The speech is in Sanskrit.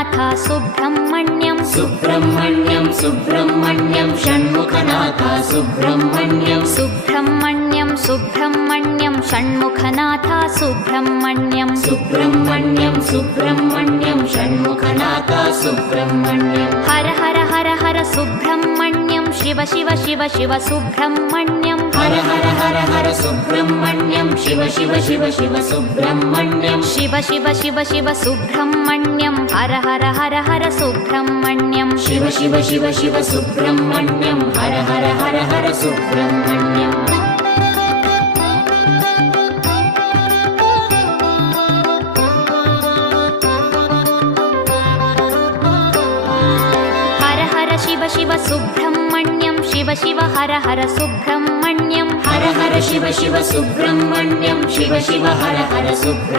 षण्मुखनाथ सुब्रह्मण्यं सुब्रह्मण्यं सुब्रह्मण्यं षण्मुखनाथ सुब्रह्मण्यं सुब्रह्मण्यं सुब्रह्मण्यं षण्मुखनाथ सुब्रह्मण्यं सुब्रह्मण्यं सुब्रह्मण्यं षण्मुखनाथ सुब्रह्मण्यं हर हर हर हर सुब्रह्मण्यं शिव शिव शिव शिव सुब्रह्मण्यं हर हर हर हर सुब्रह्मण्यं शिव शिव शिव शिव सुब्रह्मण्यं शिव शिव शिव शिव सुब्रह्मण्यं हर हर हर हर सुब्रह्मण्यं शिव शिव शिव शिव सुब्रह्मण्यं हर हर हर हर सुब्रह्मण्यं हर हर शिव शिव सुब्रह्मण्यं शिव शिव हर हर सुब्रह्मण्यं हर हर शिव शिव सुब्रह्मण्यं शिव शिव हर हर सुब्रह्मण्यं